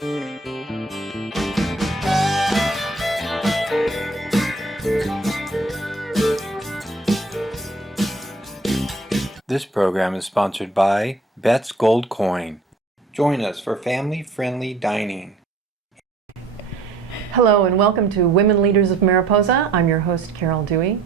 This program is sponsored by Bet's Gold Coin. Join us for family-friendly dining. Hello and welcome to Women Leaders of Mariposa. I'm your host, Carol Dewey.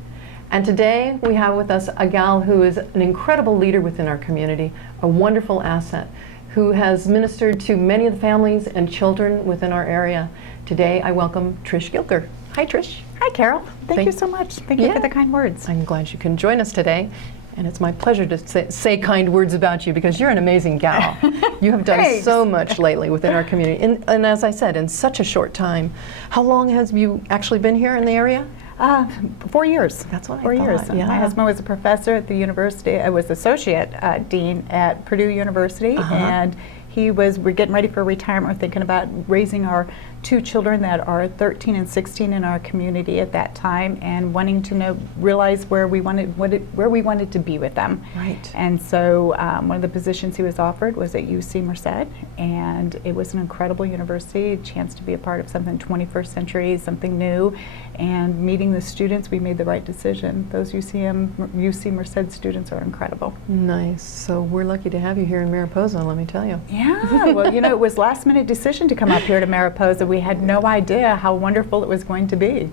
And today we have with us a gal who is an incredible leader within our community, a wonderful asset, who has ministered to many of the families and children within our area. Today I welcome Trish Gilger. Hi, Trish. Hi, Carol. Thank you so much. Thank you for the kind words. I'm glad you can join us today. And it's my pleasure to say kind words about you because you're an amazing gal. You have done so much lately within our community. And as I said, in such a short time. How long has you actually been here in the area? 4 years. That's what I thought. 4 years. Yeah. My husband was a professor at the university. I was associate dean at Purdue University, and we're getting ready for retirement. We're thinking about raising our 2 children that are 13 and 16 in our community at that time, and wanting to realize where we wanted to be with them. Right. And so one of the positions he was offered was at UC Merced, and it was an incredible university, a chance to be a part of something 21st century, something new, and meeting the students, we made the right decision. Those UC Merced students are incredible. Nice. So we're lucky to have you here in Mariposa, let me tell you. Yeah, well, it was last minute decision to come up here to Mariposa. We had no idea how wonderful it was going to be.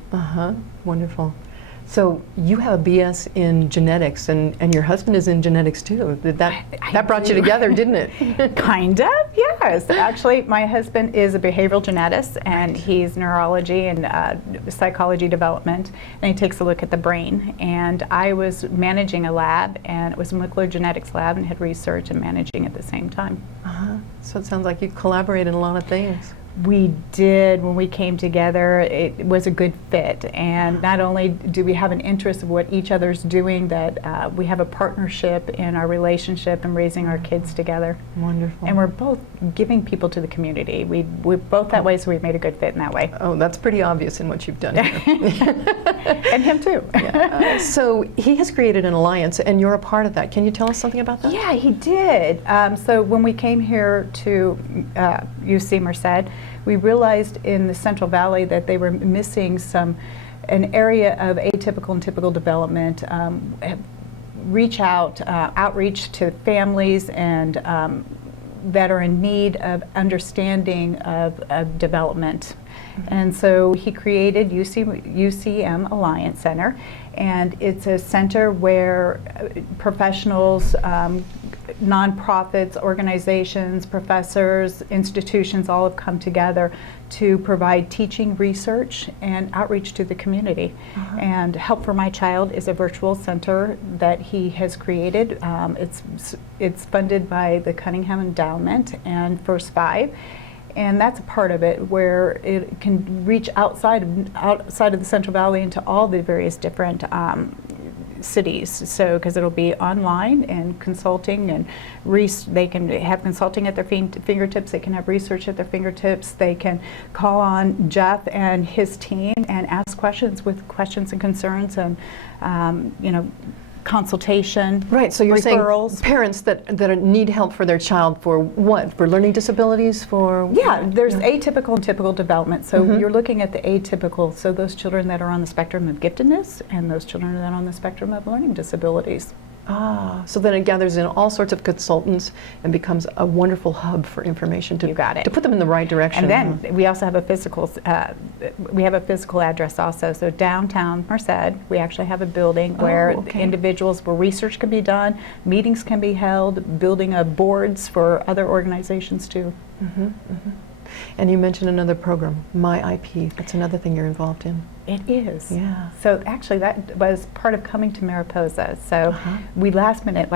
Wonderful. So you have a BS in genetics, and your husband is in genetics too. That brought you together, didn't it? Kind of, yes. Actually, my husband is a behavioral geneticist, and he's neurology and psychology development, and he takes a look at the brain. And I was managing a lab, and it was a molecular genetics lab, and had research and managing at the same time. So it sounds like you collaborate in a lot of things. We did. When we came together, it was a good fit, and not only do we have an interest of what each other's doing, that we have a partnership in our relationship and raising our kids together. Wonderful. And we're both giving people to the community. We're both that way, so we've made a good fit in that way. Oh, that's pretty obvious in what you've done here. And him too. So he has created an alliance, and you're a part of that. Can you tell us something about that? Yeah, he did. So when we came here to UC Merced, we realized in the Central Valley that they were missing an area of atypical and typical development, outreach to families and that are in need of understanding of development. And so he created UCM Alliance Center, and it's a center where professionals, nonprofits, organizations, professors, institutions all have come together to provide teaching, research, and outreach to the community. And Help for My Child is a virtual center that he has created. It's funded by the Cunningham Endowment and First Five. And that's a part of it where it can reach outside of the Central Valley into all the various different cities. So, because it'll be online and consulting, and they can have consulting at their fingertips. They can have research at their fingertips. They can call on Jeff and his team and ask questions and concerns, and consultation. Right, so you're referrals. Saying parents that need help for their child for what? For learning disabilities? There's atypical and typical development. So you're looking at the atypical, so those children that are on the spectrum of giftedness, and those children that are on the spectrum of learning disabilities. So then it gathers in all sorts of consultants and becomes a wonderful hub for information to put them in the right direction. And then we also have a physical address also. So downtown Merced, we actually have a building where individuals, where research can be done, meetings can be held, building of boards for other organizations too. And you mentioned another program, My IP. That's another thing you're involved in. It is. Yeah. So actually that was part of coming to Mariposa. So we last minute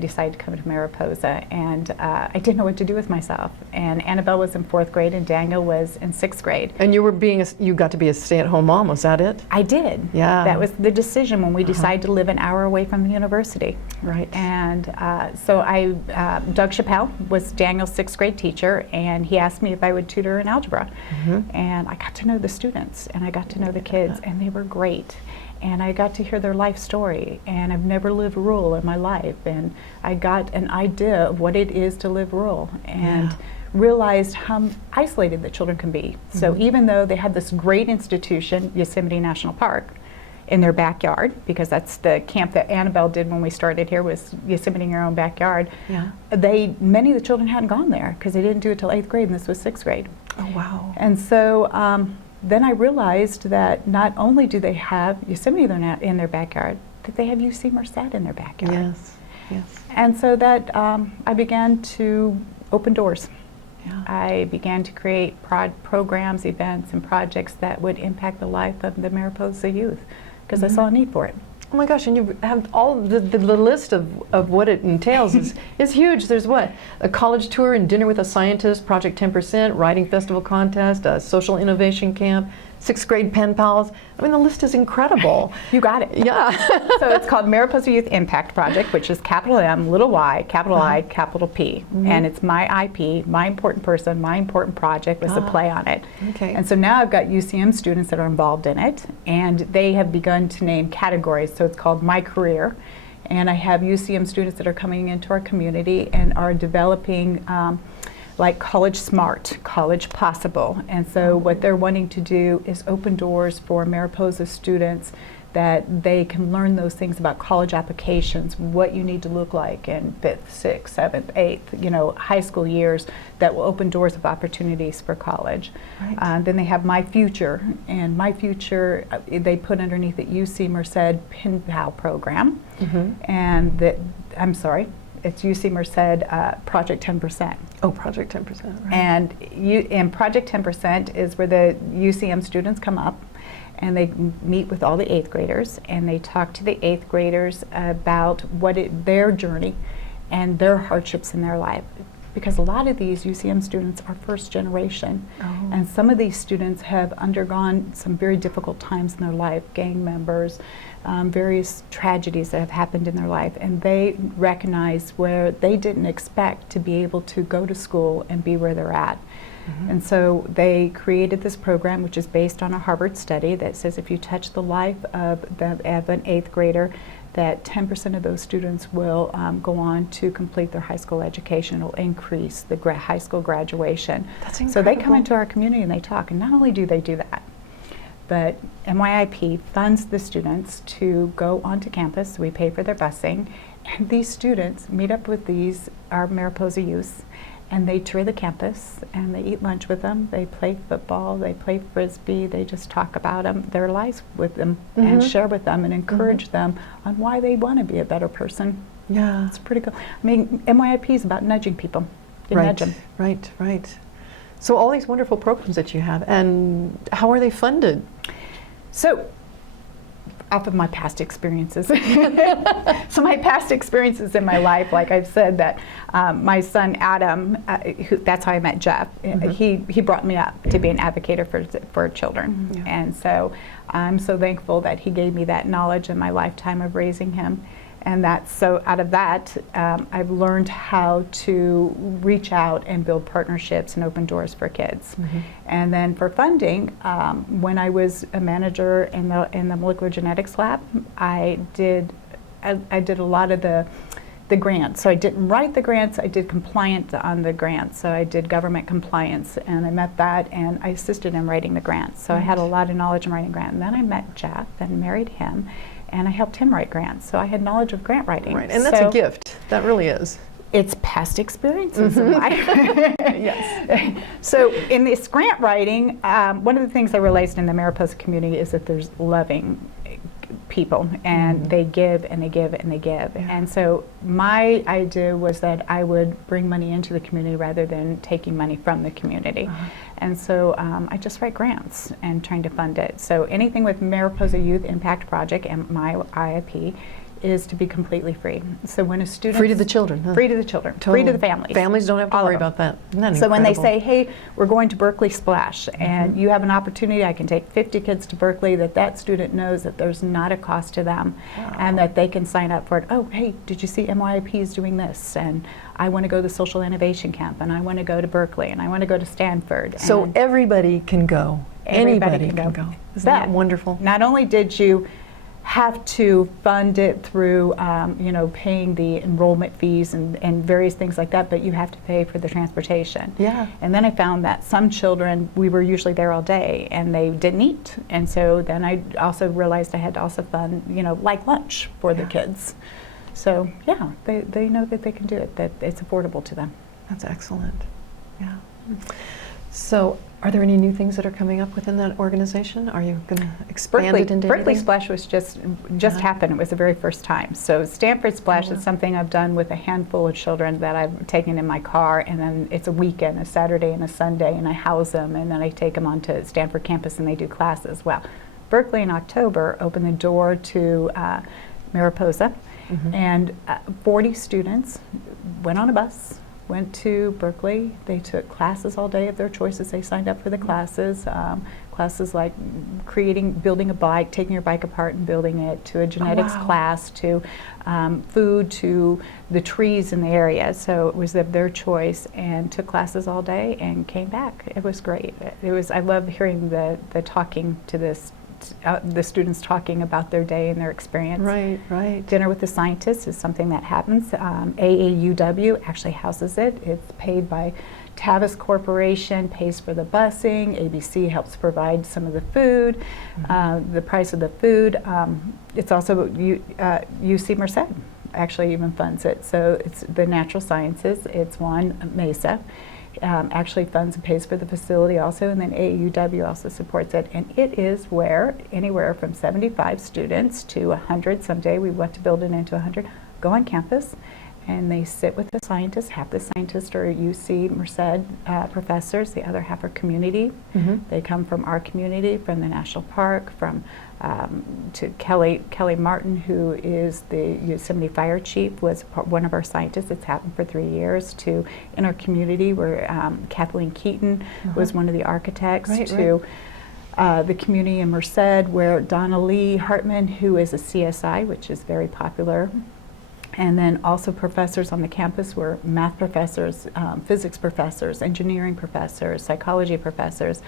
decided to come to Mariposa, and I didn't know what to do with myself. And Annabelle was in 4th grade and Daniel was in 6th grade. And you got to be a stay-at-home mom, was that it? I did. Yeah. That was the decision when we decided to live an hour away from the university. Right. And so Doug Chappelle was Daniel's 6th grade teacher, and he asked me if I would tutor in algebra. And I got to know the students, and I got to know the kids, and they were great. And I got to hear their life story, and I've never lived rural in my life, and I got an idea of what it is to live rural. And realized how isolated the children can be. So even though they had this great institution, Yosemite National Park, in their backyard, because that's the camp that Annabelle did when we started here, was Yosemite in your own backyard. Yeah. Many of the children hadn't gone there because they didn't do it till 8th grade, and this was 6th grade. Oh, wow. And so then I realized that not only do they have Yosemite in their backyard, that they have UC Merced in their backyard. Yes, yes. And so that I began to open doors. Yeah. I began to create programs, events, and projects that would impact the life of the Mariposa youth, because I saw a need for it. Oh my gosh, and you have all the list of what it entails is huge. There's what? A college tour and dinner with a scientist, Project 10%, writing festival contest, a social innovation camp, 6th grade pen pals. I mean, the list is incredible. You got it. Yeah. So it's called Mariposa Youth Impact Project, which is capital M, little y, capital I, capital P. And it's my IP, my important person, my important project with a play on it. Okay. And so now I've got UCM students that are involved in it, and they have begun to name categories. So it's called My Career. And I have UCM students that are coming into our community and are developing like College Smart, College Possible. And so what they're wanting to do is open doors for Mariposa students that they can learn those things about college applications, what you need to look like in 5th, 6th, 7th, 8th, high school years, that will open doors of opportunities for college. Right. Then they have My Future, and My Future, they put underneath it UC Merced Pen Pal program. And it's UC Merced Project 10%. Oh, Project 10%. Right. And Project 10% is where the UCM students come up and they meet with all the 8th graders, and they talk to the 8th graders about their journey and their hardships in their life. Because a lot of these UCM students are first generation, and some of these students have undergone some very difficult times in their life, gang members, various tragedies that have happened in their life, and they recognize where they didn't expect to be able to go to school and be where they're at. And so they created this program, which is based on a Harvard study that says if you touch the life of an 8th grader, that 10% of those students will go on to complete their high school education. It'll increase the high school graduation. That's incredible. So they come into our community and they talk, and not only do they do that, but MYIP funds the students to go onto campus. We pay for their busing, and these students meet up with our Mariposa youths, and they tour the campus, and they eat lunch with them, they play football, they play frisbee, they just talk about their lives with them, and share with them and encourage them on why they want to be a better person. Yeah. It's pretty cool. I mean, MYIP is about nudging people. You nudge them. Right. So all these wonderful programs that you have, and how are they funded? So, off of my past experiences. So my past experiences in my life, like I've said, that my son Adam, that's how I met Jeff. He brought me up to be an advocate for children. And so I'm so thankful that he gave me that knowledge in my lifetime of raising him. And so out of that, I've learned how to reach out and build partnerships and open doors for kids. And then for funding, when I was a manager in the molecular genetics lab, I did a lot of the grants. So I didn't write the grants, I did compliance on the grants. So I did government compliance, and I met that, and I assisted in writing the grants. So I had a lot of knowledge in writing grants. And then I met Jeff and married him, and I helped him write grants. So I had knowledge of grant writing. Right, and that's a gift. That really is. It's past experiences in life. Yes. So in this grant writing, one of the things I realized in the Mariposa community is that there's loving people, and they give and they give and they give. And so my idea was that I would bring money into the community rather than taking money from the community. And so I just write grants and trying to fund it. So anything with Mariposa Youth Impact Project and my IIP is to be completely free. So when a student... Free to the children, huh? Free to the children. Totally. Free to the families. Families don't have to All worry of them. about that. Isn't that So when they incredible? say, hey, we're going to Berkeley Splash, and you have an opportunity, I can take 50 kids to Berkeley, that student knows that there's not a cost to them, and that they can sign up for it. Oh, hey, did you see MYIP is doing this? And I want to go to the social innovation camp, and I want to go to Berkeley, and I want to go to Stanford. So and everybody can go. everybody Anybody can go. Isn't that But wonderful? Not only did you have to fund it through, paying the enrollment fees and various things like that, but you have to pay for the transportation. Yeah. And then I found that some children, we were usually there all day, and they didn't eat. And so then I also realized I had to also fund, like lunch for the kids. So yeah, they know that they can do it, that it's affordable to them. That's excellent. Yeah. So, are there any new things that are coming up within that organization? Are you going to expand it into Berkeley anything? Splash was just happened. It was the very first time. So Stanford Splash is something I've done with a handful of children that I've taken in my car, and then it's a weekend, a Saturday and a Sunday, and I house them, and then I take them onto Stanford campus and they do classes. Well, Berkeley in October opened the door to Mariposa, and 40 students went on a bus, went to Berkeley. They took classes all day of their choices. They signed up for the classes. Classes like building a bike, taking your bike apart and building it, to a genetics class, to food, to the trees in the area. So it was of their choice, and took classes all day and came back. It was great. I love hearing the talking to this. The students talking about their day and their experience. Right, right. Dinner with the Scientists is something that happens. AAUW actually houses it. It's paid by Tavis Corporation, pays for the busing. ABC helps provide some of the food, the price of the food. It's also UC Merced actually even funds it. So it's the natural sciences. It's one, Mesa. Actually funds and pays for the facility also, and then AUW also supports it. And it is where anywhere from 75 students to 100, someday we want to build it into 100, go on campus, and they sit with the scientists. Half the scientists are UC Merced professors, the other half are community. They come from our community, from the National Park, from to Kelly Martin, who is the Yosemite Fire Chief, was one of our scientists. It's happened for 3 years. To in our community, where Kathleen Keaton was one of the architects. To the community in Merced, where Donna Lee Hartman, who is a CSI, which is very popular. And then also professors on the campus were math professors, physics professors, engineering professors, psychology professors,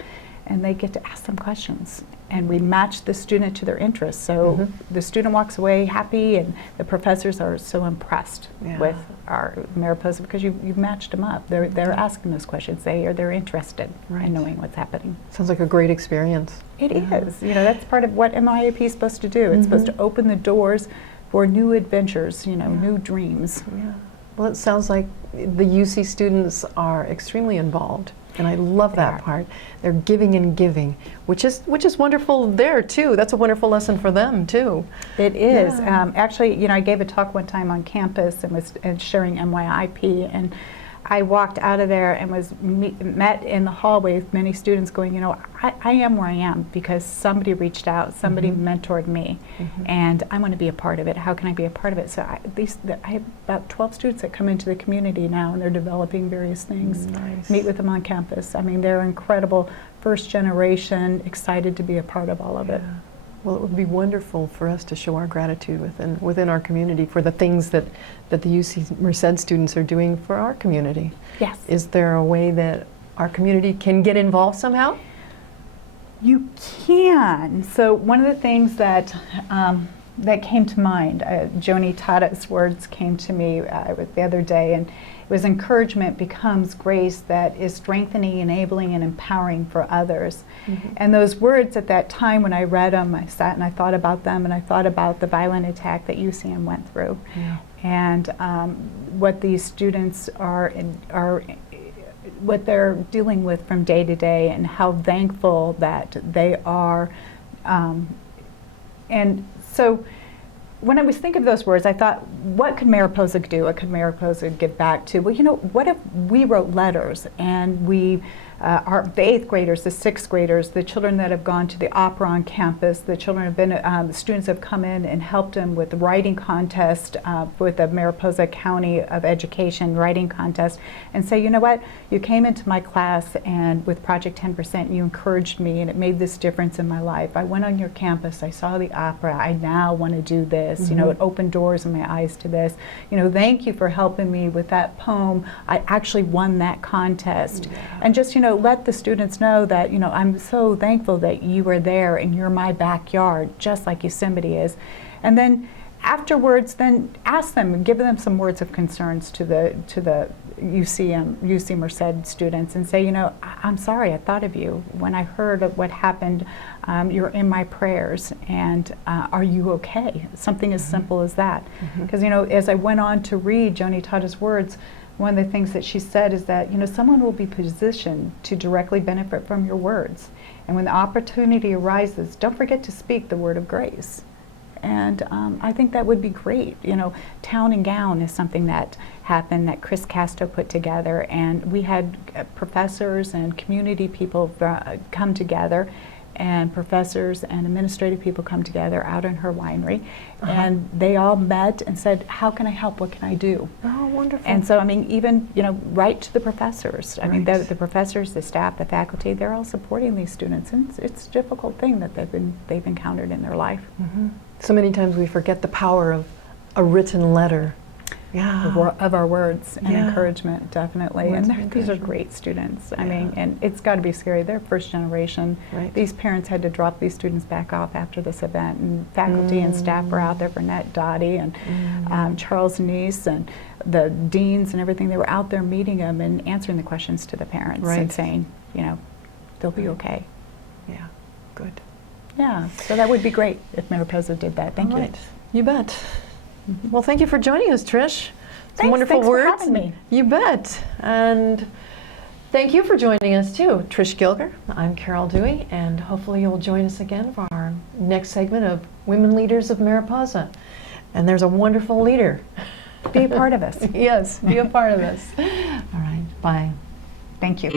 and they get to ask them questions. And we match the student to their interests. So the student walks away happy, and the professors are so impressed with our Mariposa, because you've matched them up. They're asking those questions. They're interested in knowing what's happening. Sounds like a great experience. It is. That's part of what MIAP is supposed to do. It's supposed to open the doors for new adventures, new dreams. Yeah. Well, it sounds like the UC students are extremely involved, and I love that part. They're giving and giving, which is wonderful there too. That's a wonderful lesson for them too. It is. Actually, I gave a talk one time on campus and was sharing MYIP, and I walked out of there and was met in the hallway with many students going, I am where I am because somebody reached out, somebody mentored me, and I want to be a part of it. How can I be a part of it? So I have about 12 students that come into the community now, and they're developing various things. Nice. Meet Meet with them on campus. I mean, they're incredible, first generation, excited to be a part of all of it. Well, it would be wonderful for us to show our gratitude within our community for the things that the UC Merced students are doing for our community. Yes. Is there a way that our community can get involved somehow? You can. So one of the things that that came to mind, Joni Tada's words came to me the other day, and it was encouragement becomes grace that is strengthening, enabling, and empowering for others. And those words at that time when I read them, I sat and I thought about them, and I thought about the violent attack that UCM went through. And what these students are what they're dealing with from day to day, and how thankful that they are. And so when I was thinking of those words, I thought, what could Mariposa do? What could Mariposa give back to? Well, what if we wrote letters and we, the 8th graders, the 6th graders, the children that have gone to the opera on campus, the children have been, the students have come in and helped them with the writing contest, with the Mariposa County of Education writing contest, and say, what, you came into my class and with Project 10%, you encouraged me, and it made this difference in my life. I went on your campus, I saw the opera, I now want to do this. It opened doors in my eyes to this. Thank you for helping me with that poem. I actually won that contest. And just, let the students know that, I'm so thankful that you were there and you're my backyard, just like Yosemite is. And then afterwards, then ask them and give them some words of concerns to the UC Merced students and say, I'm sorry, I thought of you. When I heard of what happened, you're in my prayers, and are you okay? Something as simple as that. Because, as I went on to read Joni Tada's words, one of the things that she said is that, someone will be positioned to directly benefit from your words. And when the opportunity arises, don't forget to speak the word of grace. And I think that would be great. Town and Gown is something that happened that Chris Casto put together, and we had professors and community people come together, and professors and administrative people come together out in her winery, and they all met and said, how can I help? What can I do? Oh, wonderful. And so, even, right to the professors. I mean, Right. the professors, the staff, the faculty, they're all supporting these students, and it's a difficult thing that they've encountered in their life. So many times we forget the power of a written letter. Yeah. Of our words and Yeah. encouragement, definitely. Words And of these are encouragement. great students. I Yeah. mean, and it's got to be scary. They're first generation. Right. These parents had to drop these students back off after this event, and faculty and staff were out there. Burnett Dottie and Charles Neese and the deans and everything. They were out there meeting them and answering the questions to the parents Right. and saying, they'll be okay. Yeah, good. Yeah, so that would be great if Mariposa did that. Thank All you. right. You bet. Well, thank you for joining us, Trish. Some wonderful thanks for words. having me. You bet. And thank you for joining us too, Trish Gilger. I'm Carol Dewey, and hopefully you'll join us again for our next segment of Women Leaders of Mariposa. And there's a wonderful leader. Be a part of us. Yes, be a part of this. All right, bye. Thank you.